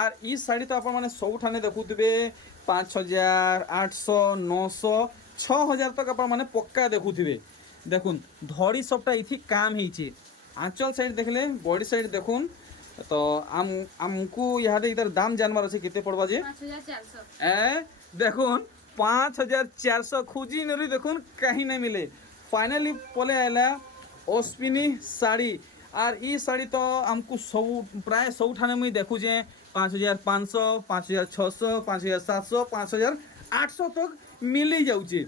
আর ই শাড়ি তো আপনার মানে সবুঠানে দেখুথিবে 5,000 800 900 6,000 তক আপনার মানে পক্কা দেখুথিবে। দেখুন ধড়ি সবটা এথি কাম হয়েছে। আঁচল সাইড দেখলে বডি সাইড দেখুন। তো আমকু ইহাদে ইতার দাম জানবার আছে কেতে পড়বা যে 5,400 দেখুন 5,400 খুঁজি নরি দেখুন কাহি না মিলে ফাইনালি পলে আইলা অশ্বিনী শাড়ি। আর ই শাড়ি তো আমকু সবু প্রায় সবুঠানে মুই দেখু যে 5,500 5,600 5,700 5,800 তক মিলি যাচ্ছে।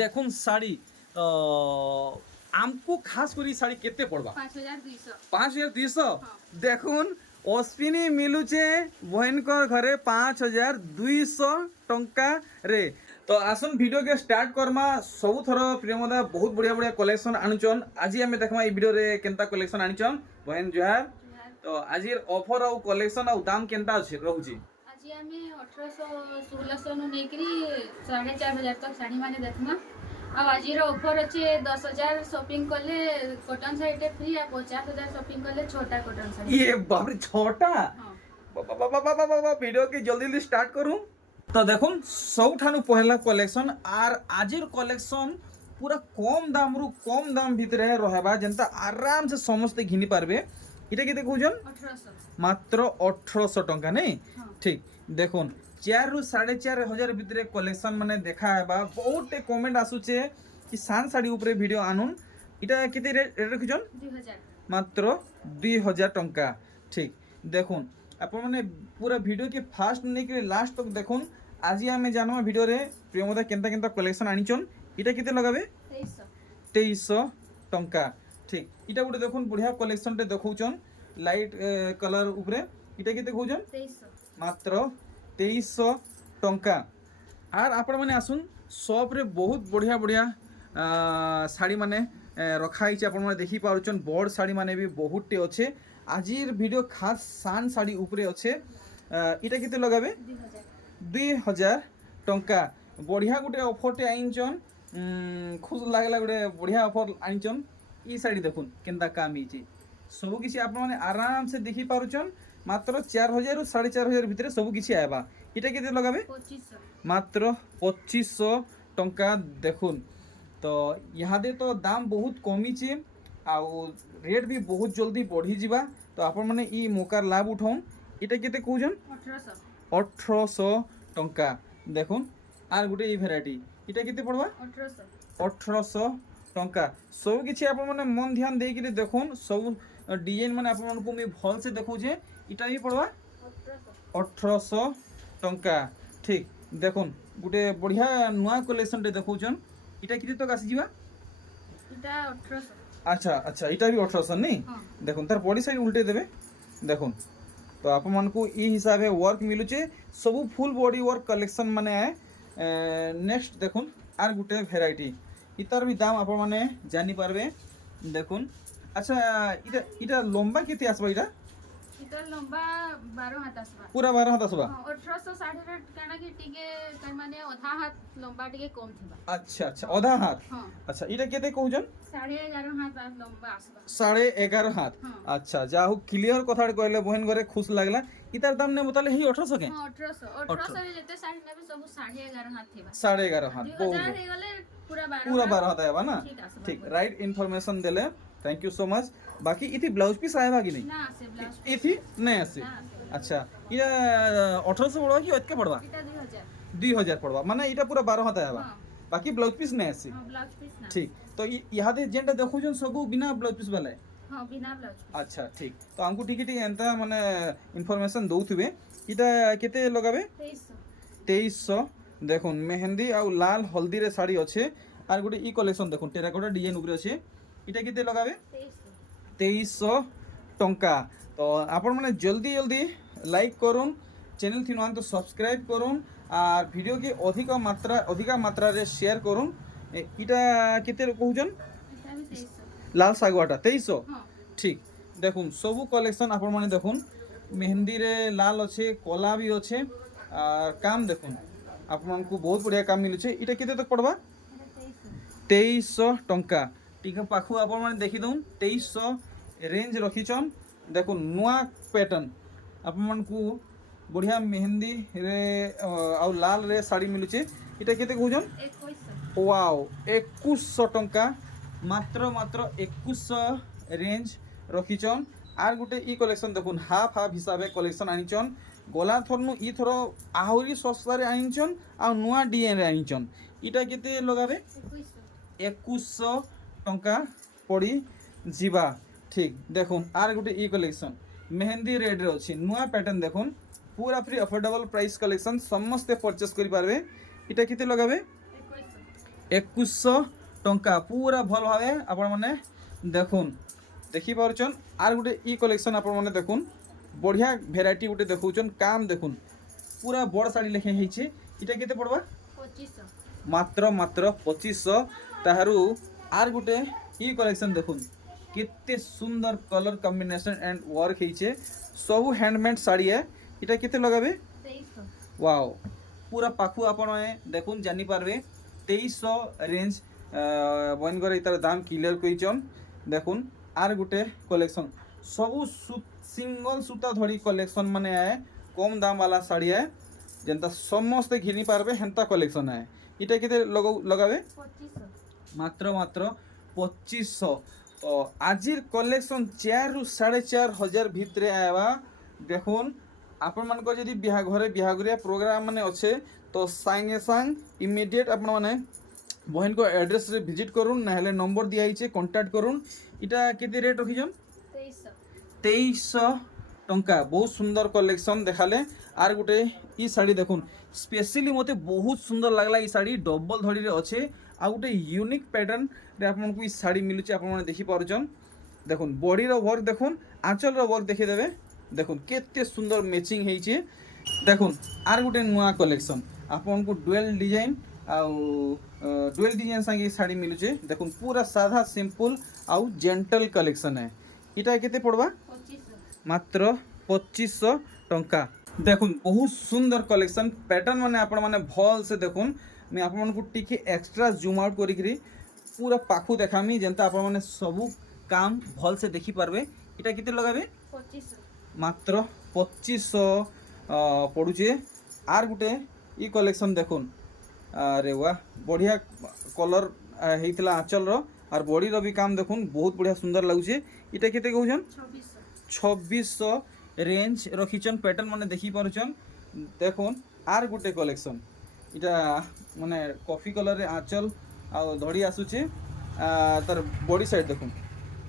দেখুন শাড়ি আমকু খাস করে শাড়ি কেতে পড়বা 5,200 5,200। দেখুন অশ্বিনী মিলুছে বহিনকর ঘরে 5,200 টঙ্কা রে। তো আসুন ভিডিওকে স্টার্ট করমা। ସବୁଥର ପ୍ରିୟମଦା ବହୁତ ବଢ଼ିଆ ବଢ଼ିଆ କଲେକ୍ସନ୍ ଆଣୁଛନ୍। ଆଜି ଆମେ ଦେଖମା ଏଇ ଭିଡ଼ିଓରେ କେନ୍ତା କଲେକ୍ସନ୍ ଆଣିଛନ୍। ବହେନ ଜୁହାର। ତ ଆଜିର ଅଫର ଆଉ କଲେକ୍ସନ୍ ଆଉ ଦାମ କେନ୍ତା ଅଛି ରହୁଛି? আজি আমি 1800 1600 নু নেইকরি 4,500 তক শাড়ি মানে দেখমা। আর আজির অফর আছে 10,000 শপিং করলে কটন শাড়িটা ফ্রি আর 50,000 শপিং করলে 6টা কটন শাড়ি। ইয়ে বাপরে 6টা! হ্যাঁ বাবা বাবা বাবা বাবা ভিডিওকে জলদি জলদি স্টার্ট করুন। তো দেখুন সবঠানু পহলা কলেকশন আর আজির কলেকশন পুরা কম দামরু কম দাম ভিতরে রহবা যেনতা আরামসে সমস্তে ঘিনি পারবে। এটা কি দেখুছেন 1800 মাত্র 1800 টঙ্কা নেই? হ্যাঁ ঠিক দেখুন 4 ରୁ 4,500 ভিতরে কলেকশন মানে দেখা হেবা। বহুতে কমেন্ট আসুছে কি সান শাড়ি উপরে ভিডিও আনুন। এটা কেতে রেট রাখুছন? 2000 মাত্র 2,000 টঙ্কা। ঠিক দেখুন আপন মানে পুরা ভিডিও কে ফার্স্ট নেকি লাস্ট তক দেখুন। আজি আমি জানমা ভিডিওরে প্রিয়মদা কেনতা কেনতা কলেকশন আনিছন। এটা কেতে লগাবে 2300 2300 টঙ্কা। ঠিক এটা গোটে দেখুন বঢ়িয়া কলেকশনটে দেখুছন লাইট কলর উপরে। এটা কেতে কହୁছন 2300 মাত্র 2300 টঙ্কা। আর আপন মানে আসুন শপরে বহুত বঢ়িয়া বঢ়িয়া শাড়ি মানে রখা হয়েছে। আপন মানে দেখি পারুছন বড় শাড়ি মানে বি বহুতটে আছে। আজির ভিডিও খাস সান শাড়ি উপরে আছে। এটা কেতে লগাবে 2000 2,000 টঙ্কা। বঢ়িয়া গোটে অফরটে আনিছন। খুব লাগলা গোটে বঢ়িয়া অফর আনিছন। ই শাড়ি দেখুন কেনতা কাম হয়েছে সবু কিছু আপন মানে আরামসে দেখি পারুছন। মাত্র 4,000 ରୁ 4,500 ভিতরে সবু কিছু আইবা। এটা কেতে লগাবে 2500 মাত্র 2500 টঙ্কা। দেখুন তো ইহাদে তো দাম বহুত কমিছে আউ রেট বি বহুত জলদি বঢ়ি যা। তো আপন মানে ই মোকার লাভ উঠাউন। এটা কেতে কହୁছন 1800 1800 টঙ্কা। দেখুন আর গোটে এই ভ্যারাইটি এটা কেতে পড়বা 1800 1800 টঙ্কা। সবু কিছু আপন মানে মন ধ্যান ଦେଇକି দেখুন সবু ডিজাইন মানে আপন মানকু আমি ভলসে দেখুছে। এটা বি পড়বা 1800 টঙ্কা। ঠিক দেখুন গোটে বঢ়িয়া নূয়া কলেকশনটে দেখুছন। এটা কেতে তক আসিযা এটা 1800 আচ্ছা আচ্ছা এটা বি 1800 নেই? হ্যাঁ দেখুন তার বডি সাইড উল্টে দেবে। দেখুন তো আপন মানকু ই হিসাবে ওয়ার্ক মিলুছে সবু ফুল বডি ওয়ার্ক কলেকশন মানে নেক্সট দেখুন আর গোটে ভ্যারাইটি ইতার বি দাম আপন মানে জানি পারবে। দেখুন আচ্ছা এটা এটা লম্বা কেতে আসবা? এটা এটা লম্বা 12 হাত আসবা। পুরা 12 হাত আসবা? 1800 শাড়ি রেট কানা কি টিকে তার মানে অধা হাত লম্বা টিকে কম থিবা। আচ্ছা আচ্ছা অধা হাত। হ্যাঁ আচ্ছা এটা কেতে কହୁছন 11.5 হাত লম্বা আসবা। 11.5 হাত। হ্যাঁ আচ্ছা যা হোক ক্লিয়ার কথা কইলে বহেন ঘরে খুশ লাগলা। ইতার দাম নে বতালে হি 1800 কে? হ্যাঁ 1800 রে যেতে শাড়ি নেবে সব 11.5 হাত থিবা। 11.5 হাত। 2000 হয়ে গেলে পুরা 12 पूरा 12 हाथ आएगा ना? ठीक আসবা। ठीक राइट इन्फॉर्मेशन देले थैंक यू सो मच। बाकी इथि ब्लाउज पीस आएगा कि नहीं? না আছে ব্লাউজ इथि नहीं आसे। না আছে। अच्छा ये 1800 पड़वा कि एतके पड़वा? এটা 2000 2000 पड़वा माने इटा पूरा 12 हाथ आएगा। हाँ। बाकी ब्लाउज पीस नहीं आसे। হ্যাঁ ব্লাউজ পিস না। ठीक तो इहादे जेंटा देखो जन सबु बिना ब्लाउज पीस वाला है। হ্যাঁ বিনা ব্লাউজ পিস। अच्छा ठीक तो हमको ठीक ठीक एंता माने इन्फॉर्मेशन दउथिबे। इटा केते लगाबे 2300 2300। দেখুন মেহেন্দি আর লাল হলদি রে শাড়ি আছে। আর গোটে ই কলেকশন দেখুন টেরাকোটা ডিজাইন উপরে আছে। এটা কেতে লগাবে 2300 2300 টঙ্কা। তো আপন মানে জলদি জলদি লাইক করুন চ্যানেল থি নয় তো সাবস্ক্রাইব করুন আর ভিডিওকে অধিকা মাত্রারে শেয়ার করুন। এটা কেতে কହୁছন এটা আমি 2300 লাল শাগুয়াটা 2300। হ্যাঁ ঠিক দেখুন সবু কলেকশন আপন মানে দেখুন মেহেন্দি রে লাল আছে কলা বি আছে। আর কাম দেখুন ଆପଣଙ୍କୁ ବହୁତ ବଢ଼ିଆ କାମ ମିଳୁଛି। ଏଇଟା କେତେ ତକ ପଡ଼ବା এটা 2300 2300 ଟଙ୍କା। ଟିକେ ପାଖକୁ ଆପଣମାନେ ଦେଖିଦେଉନ୍ 2300 ରେଞ୍ଜ ରଖିଛନ୍। ଦେଖୁନ୍ ନୂଆ ପ୍ୟାଟର୍ନ ଆପଣମାନଙ୍କୁ बढ़िया मेहंदी रे आउ लाल रे साड़ी मिलुचे इटा केते कहउछन 2100 वाओ 2100 टंका मात्र मात्र 2100 range रखिछन are Gute E collection देखुन हाफ हाफ हिसाबे कलेक्शन आनिछन गला थरनु ई थरो आहुरी सस्ता रे आनिछन आ नुआ डीएन रे आनिछन इटा केते लगाबे 2100 2100 टंका पड़ी जीवा ठीक देखुन are Gute E collection mehndi red रे अछि नुआ पैटर्न देखुन पूरा फ्री अफोर्डेबल प्राइस कलेक्शन समस्ते परचेस करि पारबे इटा केते लगाबे 2100 टंका पूरा भल भावे आपण माने देखुन देखि पारछन आर गुटे ई कलेक्शन आपण माने देखुन बढ़िया भेराइटी गुटे देखौछन काम देखुन पूरा बड़ साड़ी लेखे हेइछे इटा केते पड़बा 2500 मात्र मात्र 2500 ताहारु आर गुटे ई कलेक्शन देखुन केते सुंदर कलर कॉम्बिनेशन एंड वर्क हेइछे सब हैंडमेड साड़ी है इटा केते लगाबे 2300 वाओ पूरा पाखु आपण माने देखुन जानि पारबे 2300 रेंज बन करे इतार दाम क्लियर कइचन देखुन आर गुटे कलेक्शन सब सिंगल सूता धड़ी कलेक्शन माने है कम दाम वाला साड़ी है जेंता समस्त घिनी पारबे हेंता कलेक्शन है इटा केते लगाबे 2500 मात्र मात्र 2500 तो आजिर कलेक्शन 4 रु 4500 भितरे आवा देखुन आपण मानक जदि बिहा घरे बिहागुरिया प्रोग्राम माने अच्छे तो सांगे सांग इमिडिएट आपण माने बहन को एड्रेस रे विजिट करूँ ना नंबर दिया है कांटेक्ट करूँ इटा केते रेट रखिछन 2300 टंका बहुत सुंदर कलेक्शन देखाले आर गुटे ई साड़ी देखुन स्पेशली मते बहुत सुंदर लागला ई साड़ी डबल धड़ी रे अच्छे आ गुटे यूनिक पैटर्न रे आपन को ई साड़ी मिलुचे आपन माने देखि पारुछन देखुन बॉडी रो वर्क देखुन आंचल रो वर्क देखि देबे देखुन केते सुंदर मैचिंग हेइचे देखुन आर गुटे नुआ कलेक्शन आपन को डुअल डिजाइन आउ डुअल डिजाइन संगे साड़ी मिलुचे देखुन पूरा साधा सिंपल आउ जेंटल कलेक्शन है इटा केते पड़बा 2500 मात्र 2500 टंका देखुन बहुत सुंदर कलेक्शन पैटर्न माने आपण माने भल से देखुन मैं आपण मन को टिके एक्स्ट्रा जूम आउट करिकरी पूरा पाखु देखामी जेंता आपण माने सब काम भल से देखि पारबे इटा केते लगाबे 2500 मात्र 2500 पड़ुचे आर गुटे ई कलेक्शन देखुन अरे वाह बढ़िया कलर हेइतला आंचल रो आर बॉडी रो भी काम देखुन बहुत बढ़िया सुंदर लागुचे इटा केते कहउछन 2600 रेंज रखिछन पैटर्न माने देखि पारुछन देखुन आर गुटे कलेक्शन इटा माने कॉफी कलर रे आंचल आ धड़ी आसुचे तार बॉडी साइड देखुन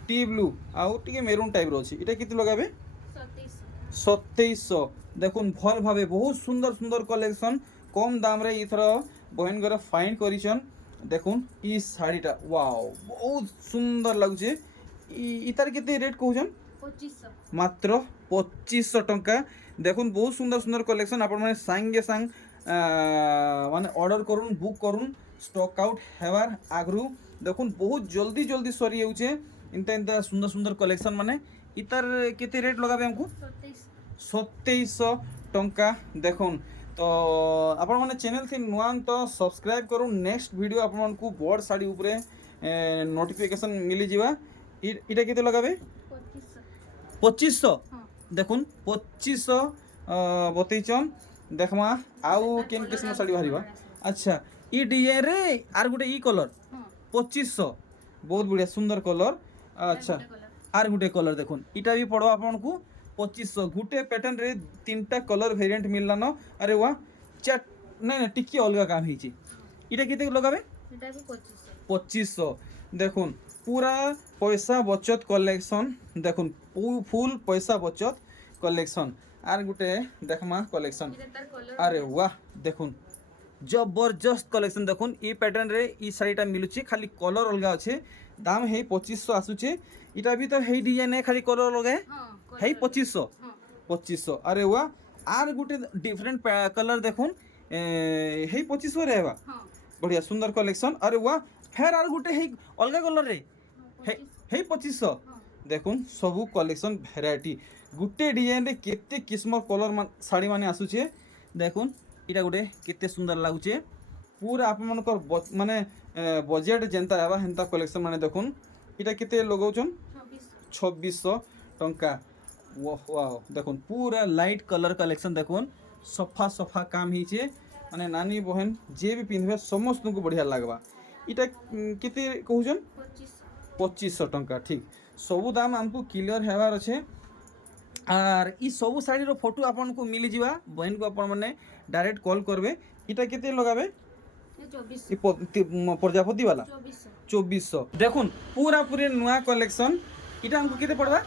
टी ब्लू आउ टिके मेरून टाइप रो अछि इटा केते लगाबे 2700 देखुन भल भावे बहुत सुंदर सुंदर कलेक्शन कम दाम रे इथर बहन घर फाइंड करिछन देखुन ई साड़ीटा वाओ बहुत सुंदर लागुचे इतार केते रेट कहउछन 2500 मात्र 2500 टंका देखुन बहुत सुंदर सुंदर कलेक्शन आपण माने संगे संग माने ऑर्डर करूँ बुक करूँ स्टॉक आउट हेवार आगरू देखुन बहुत जल्दी जल्दी सरी जाउचे इंता इंता सुंदर सुंदर कलेक्शन माने इतार केते रेट लगाबे हमको 2700 टंका देखुन तो आपण माने चैनल थी नुआ तो सब्सक्राइब करूँ नेक्स्ट वीडियो आपण मन को बड़ साड़ी ऊपरे नोटिफिकेशन मिली जिवा इटा केते लगाबे 2500 देखुन 2500 बतैचन देखमा आउ केन किस्म साड़ी बाहरिबा अच्छा ई डिजाइन रे आर गुटे ई कलर 2500 बहुत बढ़िया सुंदर कलर अच्छा आर गुटे कलर देखुन इटा भी पड़ो आपन को 2500 गुटे पैटर्न रे तीनटा कलर वेरिएंट मिलला न अरे वाह चार नहीं टिकी अलगा काम हिची इटा केते लगाबे इटा भी 2500 देखुन पूरा पैसा बचत कलेक्शन देखुन फुल पैसा बचत कलेक्शन आर गुटे देखमा कलेक्शन अरे वाह देखुन जबरदस्त कलेक्शन देखुन ई पैटर्न रे ई साड़ीटा मिलुची खाली कलर अलगा अच्छे दाम है 2500 आसुचे इटा भी तो है डिजाइन है खाली कलर अलगा है 2500 अरे वाह आर गुटे डिफरेंट कलर देखुन है 2500 रहबा बढ़िया सुंदर कलेक्शन अरे वाह फेर आर गुटे है अलगा कलर रे है 2500 देखुन सबू कलेक्शन भेराइटी गुटे डिजाइन रे केते किस्म कलर साड़ी माने आसुचे देखुन इटा गुटे केते सुंदर लागुचे पूरा आप मनकर माने बजेट जेंता आवा हेंता कलेक्शन माने देखुन इटा केते लगौछन 2600 टंका ওয়াও দেখুন পুরা লাইট কলর কালেকশন দেখুন সফা সফা কাম হয়েছে মানে নানি বহেন যে বি পিঁধবে সমস্তকে বঢ়িয়া লাগবা এটা কেতে কହୁଛন 2500 টঙ্কা ঠিক সবু দাম আমকু ক্লিয়ার হেবার আছে আর ই সবু শাড়ির ফটো আপনার মিলিযা বহেনকে আপন মানে ডাইরেক্ট কল করবে এটা কেতে লগাবে প্রজাপতি वाला 2400 দেখুন পুরা পুরি নয়া কলেকশন এটা আমকু কেতে পড়বা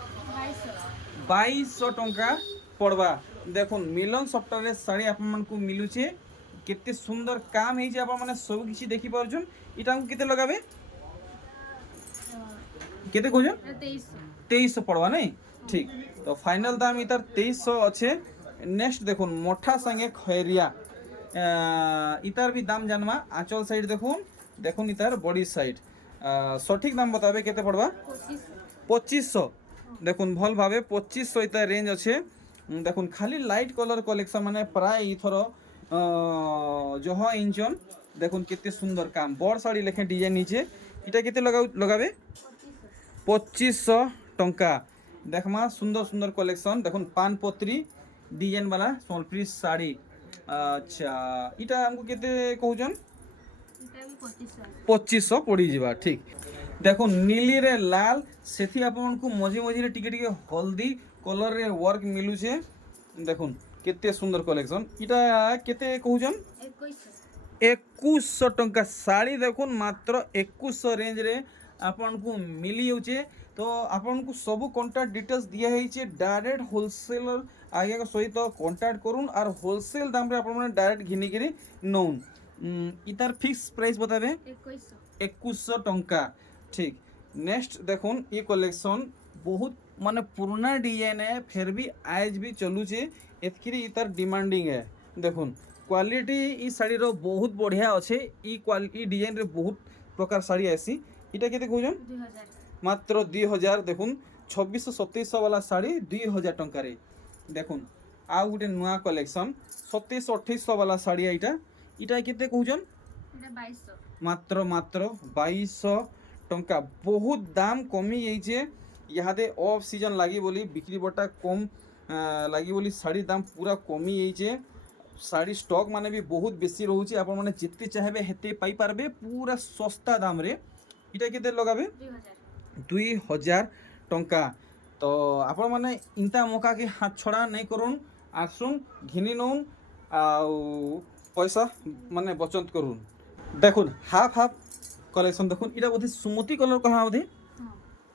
2200 টঙ্কা পড়বা দেখুন মিলন সফটওয়্যার শাড়ি আপনার মিলুছে কেতে সুন্দর কাম হয়েছে আপনার সবু কিছু দেখি পারছন এটা আমকু কেতে লগাবে কেতে কହୁছন 2300 পড়বা নাই ঠিক তো ফাইনাল দাম ইতার 2300 আছে নেক্সট দেখুন মোঠা সঙ্গে খয়রিয়া ইতার भी দাম জানবা আঁচল সাইড দেখুন দেখুন ইতার বডি সাইড সঠিক দাম বতাবে কেতে পড়বা 2500 দেখুন ভাল ভাবে 2500 ইতার রেঞ্জ আছে দেখুন খালি লাইট কলর কলেকশন মানে প্রায় ইথর জহ ইঞ্চন দেখুন কেতে সুন্দর কাম বড় শাড়ি লেখে ডিজাইন নিচে এটা কেতে লগাবে 2500 টঙ্কা দেখমা সুন্দর সুন্দর কলেকশন দেখুন পানপত্রি ডিজাইন वाला সম্বলপুরি শাড়ি আচ্ছা এটা আমকু কেতে কହୁছন 2500 পড়ি যাবা ঠিক দেখুন নীলি রে লাল সেথি আপনার মঝি মঝিরে টিকে টিকে হলদি কলর রে ওয়ার্ক মিলুছে দেখুন কেতে সুন্দর কলেকশন এটা কেতে কହୁছন 2100 টঙ্কা শাড়ি দেখুন মাত্র 2100 রেঞ্জ রে আপনার মিলি যাচ্ছে তো আপনার সবু কন্টাক্ট ডিটেলস দিয়া হয়েছে ডাইরেক্ট হোলসেলর আগে সহিত কন্টাক্ট করুন আর হোলসেল দামে আপনার ডাইরেক্ট ঘিনিকি নৌন ইতার ফিক্স প্রাইস বতাবে 2100 টঙ্কা ঠিক নেক্সট দেখুন ই কলেকশন বহুত মানে পুরোনা ডিজাইন है फिर भी आज भी চলুছে এতকিরি ইতার ডিমান্ডিং है দেখুন क्वालिटी ই শাড়ির বহুত বঢ়িয়া আছে ই क्वालिटी ডিজাইন রে বহুত প্রকার শাড়ি আসি এটা কেতে কହୁছন 2000 মাত্র 2000 দেখুন 2600-2700 वाला শাড়ি 2000 টঙ্কারে দেখুন আউ গোটে নয়া কলেকশন 2700-2800 वाला শাড়ি এটা কেতে কହୁছন এটা 2200 মাত্র মাত্র 2200 টঙ্কা বহুত দাম কমি যাইছে ইহাদে অফ সিজন লাগি বলি বিক্রি বটা কম লাগি বলি শাড়ির দাম পুরা কমি যাইছে শাড়ি স্টক মানে भी बहुत বেশি রହୁছে আপন মানে যেতে চাইবে হেতে পাই পারবে পুরা সস্তা দাম রে এটা কেতে লগাবে 2000 টঙ্কা তো আপন মানে ইনতা মৌকা কে হাত ছড়া নাই করুন আসুন ঘিনি নউন আউ পয়সা মানে বচত করুন দেখুন হাফ হাফ কলেকশন দেখুন এটা বোধে সুমতি কলর কহা বোধে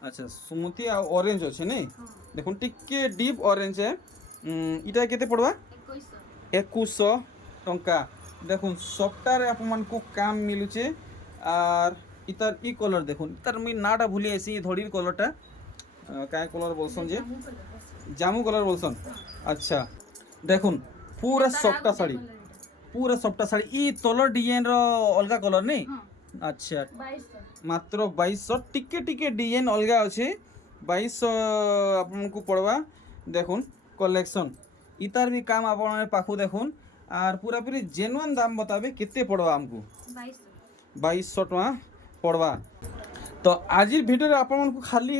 আচ্ছা সুমতি আর অরেঞ্জ আছে নেই দেখুন টিকে ডিপ অরেঞ্জ এটা কেতে পড়বা 2100 টঙ্কা দেখুন সফটারে আপনার কাম মিলুছে আর ইতার ই কলর দেখুন ইতার মুই নাটা ভুলি আছি ধড়ির কলরটা কায় কলর বলছন যে জামু কলর বলছন আচ্ছা দেখুন পুরা সফটা শাড়ি পুরা সফটা শাড়ি ই তলর ডিজাইন র অলগা কলর নেই আচ্ছা 2200 মাত্র 2200 টিকে টিকে ডিজাইন অলগা আছে 2200 আপনার পড়বা দেখুন কলেকশন ইতার भी কাম আপনার পাখু দেখুন আর পুরাপুরি জেনুয়ান দাম বতাবে কেতে পড়বা আমকু 2200 টাকা পড়বা তো আজির ভিডিওরে আপনার খালি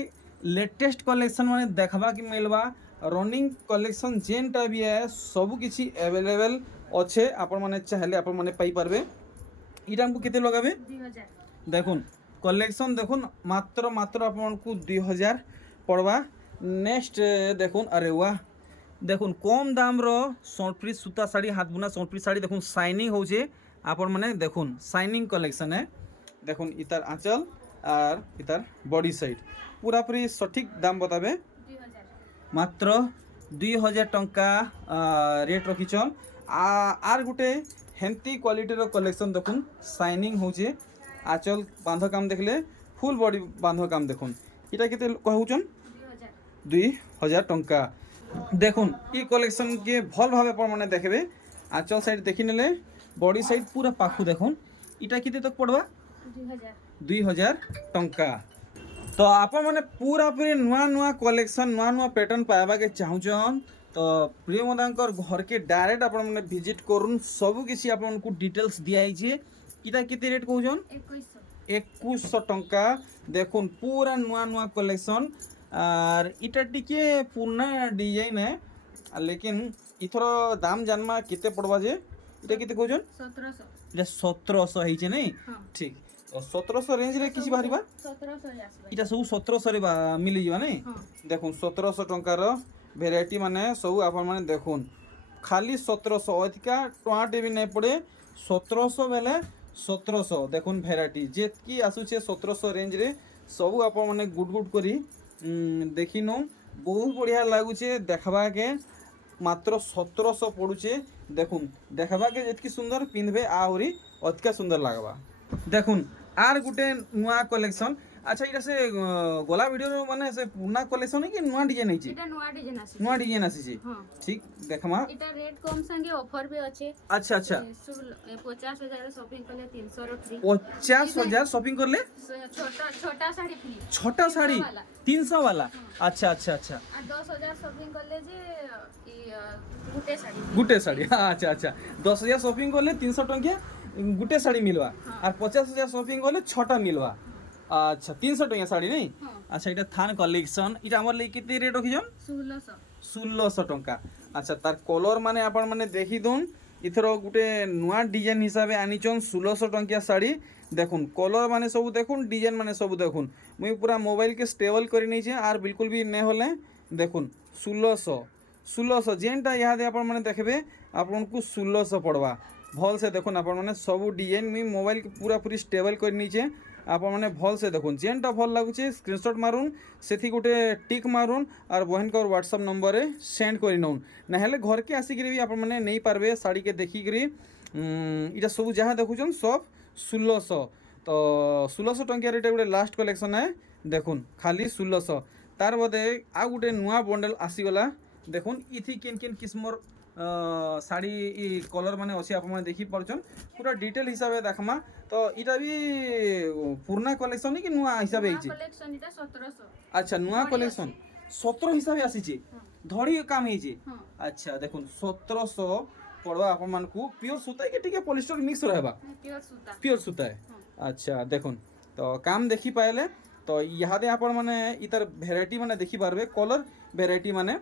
लेटेस्ट कलेक्शन माने देखबा कि मिलवा रनिंग कलेक्शन जेनटा भी है सब किसी अवेलेबल अच्छे आपण माने चाहले आपण माने पाई पारबे इटा हमको केते लगाबे 2000 देखुन कलेक्शन देखुन मात्र मात्र आपको 2000 पड़वा नेक्स्ट देखुन अरे वाह देखुन कम दाम रो सोनप्री सूता साड़ी हाथ बुना सोनप्री साड़ी देखुन शाइनिंग होचे आपण माने देखुन शाइनिंग कलेक्शन है देखुन इतार आंचल और इतार बॉडी साइड पूरा पूरी सठिक दाम बताबे 2000 मात्र 2000 टंका rate रखिछन are Gute हेंती quality row collection देखुन शाइनिंग होचे आंचल बांध काम देखले फुल बॉडी बांध काम देखुन इटा केते कहउचन 2000 टंका देखुन ई कलेक्शन के भल भावे पर माने देखबे आंचल साइड देखि नेले बॉडी साइड पूरा पाखु देखुन इटा केते तक पड़वा 2000 टंका तो आप मैंने पूरा पूरी नुआ नुआ कलेक्शन नुआ नुआ पैटर्न पाइबा के चाहून तो प्रिय मदांकर घर के डायरेक्ट आप मैंने विजिट करूँ सब किसी आपको डिटेल्स दिखाई इटा केते रेट कहून 2100 टंका देखुन पूरा नुआ नुआ कलेक्शन আর এটা টিকে পুরনা ডিজাইন है लेकिन इथर दाम जानमा केते पड़वा जे এটা কেতে কইজন 1700 এটা 1700 ହେଇছে নাই हाँ ঠিক তো 1700 রেঞ্জ রে কিছু বাহারিবা 1700 आसबे এটা ସବୁ 1700 রে মিলি ଯିବା নাই हाँ দেখুন 1700 ଟଙ୍କାର ভেরাইটি মানে ସବୁ ଆପଣ ମାନେ দেখুন খালি 1700 ଅଧିକା ଟଙ୍କାଟେ ବି ନାଇଁ ପଡ଼େ 1700 ବେଲେ 1700 দেখুন ভেরাইটি যেতকি ଆସୁଛେ 1700 ରେଞ୍ଜରେ ସବୁ ଆପଣ ମାନେ ଗୁଡ଼ ଗୁଡ଼ କରି ଦେଖିନୁ ବହୁତ ବଢ଼ିଆ ଲାଗୁଛେ ଦେଖବାକେ মাত্র 1700 পড়ুছে দেখুন দেখাবাকে যেতকি সুন্দর পিঁধবে আহরি অধিকা সুন্দর লাগবা দেখুন আর গোটে নূয়া কলেকশন আচ্ছা এটা সে গলা ভিডিওর মানে সে পুরনা কলেকশন কি নূয়া ডিজাইন হইছে এটা নয়া ডিজাইন আছে নূয়া ডিজাইন আসিছে हाँ ঠিক দেখমা এটা রেট কম संगे ऑफर भी আছে আচ্ছা আচ্ছা 50000 শপিং করলে 300 র ফ্রি 50000 শপিং করলে छोटा साड़ी फ्री ছোটা শাড়ি 300 वाला अच्छा अच्छा अच्छा আর 10000 শপিং করলে যে গুটে শাড়ি গুটে শাড়ি আচ্ছা আচ্ছা 10000 শপিং করলে 300 টঙ্কিয়া গুটে শাড়ি মিলবা আর 50000 শপিং করলে ছটা মিলবা আচ্ছা 300 টঙ্কিয়া শাড়ি নেই হ্যাঁ আচ্ছা এটা থান কলেকশন এটা আমার লাগি কেতে রেট রখিছন 1600 1600 টঙ্কা আচ্ছা তার কলর মানে আপন মানে দেখি দুন ইথর গুটে নয়া ডিজাইন হিসাবে আনিছন 1600 টঙ্কিয়া শাড়ি দেখুন কলর মানে সবু দেখুন ডিজাইন মানে সবু দেখুন মুই পুরা মোবাইল কে স্টেবল করে নিয়েছে আর বিলকুল भी नहीं হলে দেখুন 1600 যেনটা ইহাদে আপন মানে দেখবে আপনাকে 1600 পড়বা ভাল সে দেখুন আপন মানে সবু ডিজাইন মুই মোবাইল কে পুরা পুরি স্টেবল করে নিয়েছে আপন মানে ভাল সে দেখুন যেনটা ভাল লাগুছে স্ক্রিনশট মারুন সেথি গোটে টিক মারুন আর বহেনকর হোয়াটসঅ্যাপ নম্বরে সেন্ড করে নউন না হলে ঘরকে আসিকি भी আপন মানে নেই পারবে শাড়ি কে দেখিকি এটা সবু যাহা দেখুছন সব 1600 তো 1600 টঙ্কিয়ার এটা গোটে লাস্ট কলেকশন है দেখুন খালি 1600 তার বাদে আর গোটে নয়া বন্ডেল আসিগলা দেখুন ইথি কেন কেন কিসমর শাড়ি ই কলর মানে আছে আপনার দেখি পারছন পুরা ডিটেল হিসাবে দেখমা তো এটা বি পুরনা কলেকশন কি নয়া হিসাবে হইছে কলেকশন এটা 1700 আচ্ছা নয়া কলেকশন 17 হিসাবে আসিছে ধড়ি কাম হইছে হ্যাঁ আচ্ছা দেখুন 1700 পড়বা আপনার পিওর সুতায় কি টিকে পলিস্টার মিক্স রহবা পিওর সুতা পিওর সুতায় আচ্ছা দেখুন তো কাম দেখি পাইলে তো ইহাদে আপন মানে ইতার ভ্যারাইটি মানে দেখি পারবে কলর ভ্যারাইটি মানে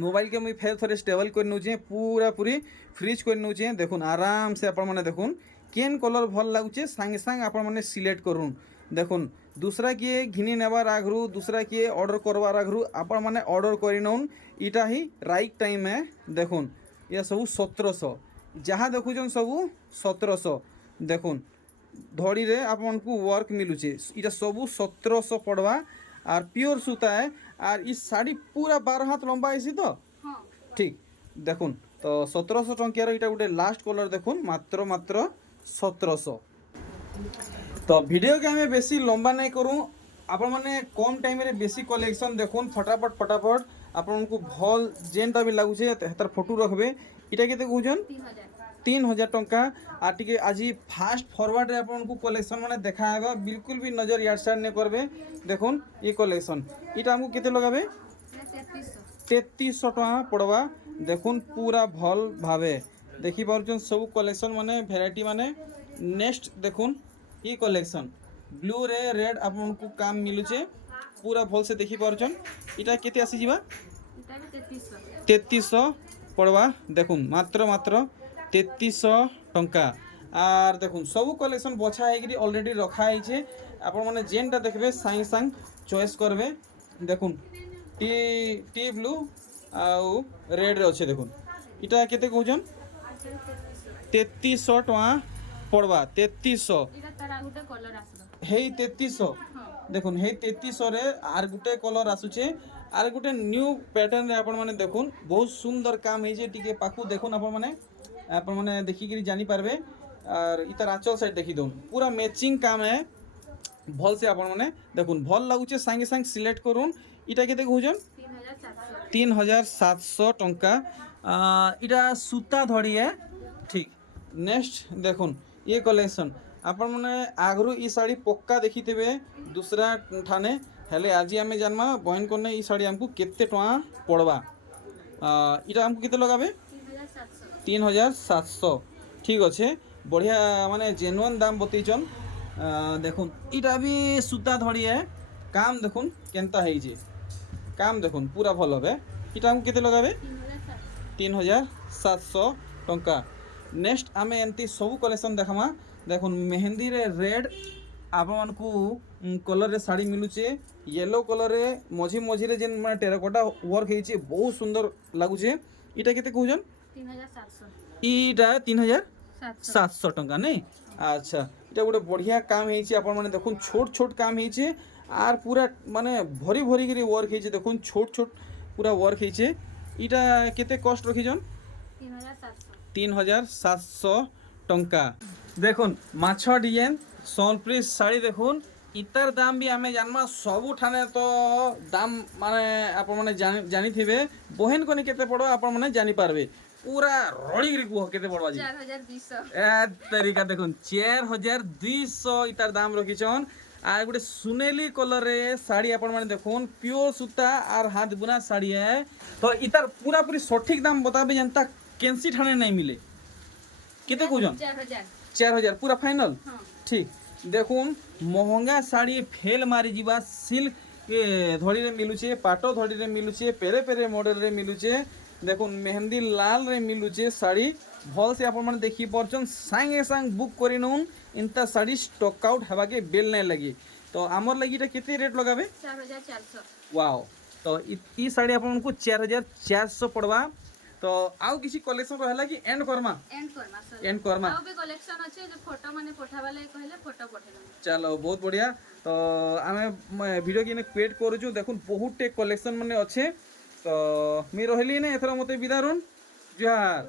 মোবাইল के मुई फेर थोड़े स्टेबल कर नौचे पूरा पूरी फ्रीज कर नौचे देखुन आराम से अपन मैंने देखुन केन कलर भल लगुचे संगे संग अपन मैंने सिलेक्ट करूँ देखुन दूसरा किए घिनी नेबार आगरू दूसरा किए ऑर्डर करवार आगरू अपन मैंने ऑर्डर कर नौन इटा ही राइट टाइम है देखुन ये सब 1700 जहाँ देखुन सब 1700 देखुन धड़ी रे आपन को वर्क मिलुचे इटा सब 1700 पड़वा और प्योर सूता है और इस साड़ी पूरा 12 हाथ लंबा है तो हाँ ठीक देखुन तो 1700 टंकियार इटा गोटे लास्ट कलर देखुन मात्र मात्र 1700 तो वीडियो के हमें बेसी लंबा नहीं करूँ आपण मैंने कम टाइम रे बेसी कलेक्शन देखुन फटाफट फटाफट आपण को भल जेनटा भी लगुचे तार फोटो रखबे इटा केते कहउछन 3000 टंका और टी आज फास्ट फरवर्ड रे आपको कलेक्शन मैंने देखाएगा बिल्कुल भी नजर यार साइड नहीं करबे देखुन ये कलेक्शन इटा हमको केते लगाबे 3300 टका पड़वा देखुन पूरा भल भावे देखि पारछन सब कलेक्शन माने वैरायटी माने नेक्स्ट देखुन ये कलेक्शन ब्लू रे रेड आपको काम मिलुचे पूरा भल से देखि पारछन इटा केते आसी जीवा 3300 पड़वा देखुन मात्र मात्र 3300 टंका आर देखुन सब कलेक्शन बछा है ऑलरेडी रखा है आप जेनटा देखबे सांग सांग चॉइस करबे देखुन टी टी ब्लू आउ रेड रे अच्छे देखुन इटा केते कहउछन 3300 टका पड़वा 3300 हे 3300 देखुन हे 3300 रे are Gute colour आसुचे are Gute new pattern रे आपण माने देखुन बहुत सुंदर काम है टिके पाखु देखुन आपण माने देखिक जानी पारबे और इतार आंचल साइड देखी दउन पूरा मैचिंग काम है भल से आपण माने देखुन भल लागुचे संगे संग सिलेक्ट करूँ इटा केते कहउछन 3700 टंका इटा सूता धड़ी है ठीक नेक्स्ट देखुन ये कलेक्शन आपण माने आगरू ई साड़ी पक्का देखी थे दूसरा ठाने हेले आज आम जानमा बहन को ई साड़ी हमको केते टका पड़वा इटा हमको केते लगाबे 3700 ठीक अच्छे बढ़िया माने जेनुअन दाम बतईचन देखुन इटा भी सूता धड़ी है काम देखुन केनता है কাম দেখুন পুরা ভাল হবে। এটা আমি কেতে লগাবে 3700 ଟଙ୍କା। ନେକ୍ସଟ ଆମେ ଏମିତି ସବୁ କଲେକ୍ସନ୍ ଦେଖାମା। ଦେଖୁନ୍ ମେହେନ୍ଦୀରେ ରେଡ୍ ଆପଣମାନଙ୍କୁ କଲର୍ରେ ଶାଢ଼ୀ ମିଳୁଛେ, ୟେଲୋ କଲର୍ରେ ମଝିରେ ଯେନ୍ ମାନେ ଟେରାକୋଟା ୱାର୍କ ହେଇଛି ବହୁତ ସୁନ୍ଦର ଲାଗୁଛେ। ଏଇଟା କେତେ କହୁଛନ୍? 3700 ଏଇଟା 700 3700 ଟଙ୍କା ନାଇଁ। আচ্ছা, এটা গোটে বঢ়িয়া কাম হয়েছে। আপনার মানে দেখুন ছোট ছোট কাম হয়েছে আর পুরা মানে ভরি ভরি করে ওয়ার্ক হয়েছে। দেখুন ছোট ছোট পুরা ওয়ার্ক হয়েছে। এটা কেতে কষ্ট রখিছন? 3700 3700 টঙ্কা। দেখুন মাছ ডিজাইন সম্বলপুরি শাড়ি দেখুন, ইতার দাম বি আমি জানমা ସବୁଠାନେ তো দাম মানে আপন মানে জানিথিবে। বহেন কোনি কেতে পড়ো আপন মানে জানি পারবে। পুরা রড়িগরি কুহ কেতে পড়বা জি? 4200 এ তরিকা দেখুন 4200 ইতার দাম রখিছন। আর গোটে সুনেলি কলরে শাড়ি আপন মানে দেখুন পিওর সুতা আর হাত বুনা শাড়ি है। তো ইতার পুরাপুরি সঠিক দাম বতাবে জানতা কেনসি ঠানে নাই মিলে। কেতে কইছন? 4000 4000 পুরা ফাইনাল। हां ঠিক দেখুন মহঙ্গা শাড়ি ফেল মারি যা সিল্ক ধড়িরে মিলুছে, পাট ধড়িরে মিলুছে, পেরে পেরে মডেলরে মিলুছে। দেখুন মেহেন্দি লালরে মিলুছে শাড়ি। ভলসে আপন মানে দেখি পারছন, সাঙ্গে সাঙ্গ বুক করে নউন। ইনতা শাড়ি স্টক আউট হেবাকে বেল নাই লাগি। তো আমার লাগি এটা কেতে রেট লগাবে? 4400 ওয়াও। তো ই শাড়ি আপনার 4400 পড়বা। তো আউ কিছু কলেকশন রহলা কি এন্ড করমা? एंड करमा सर एंड करमा। आउ भी कलेक्शन अच्छे जो फोटो माने पठावाले कहले फोटो पठेलम। चलो बहुत बढ़िया। तो आमे वीडियो की क्रिएट करूँ। देखुन बहुत टे कलेक्शन मैंने अच्छे। तो मी रही ने एथर मत विदारुन जुहार।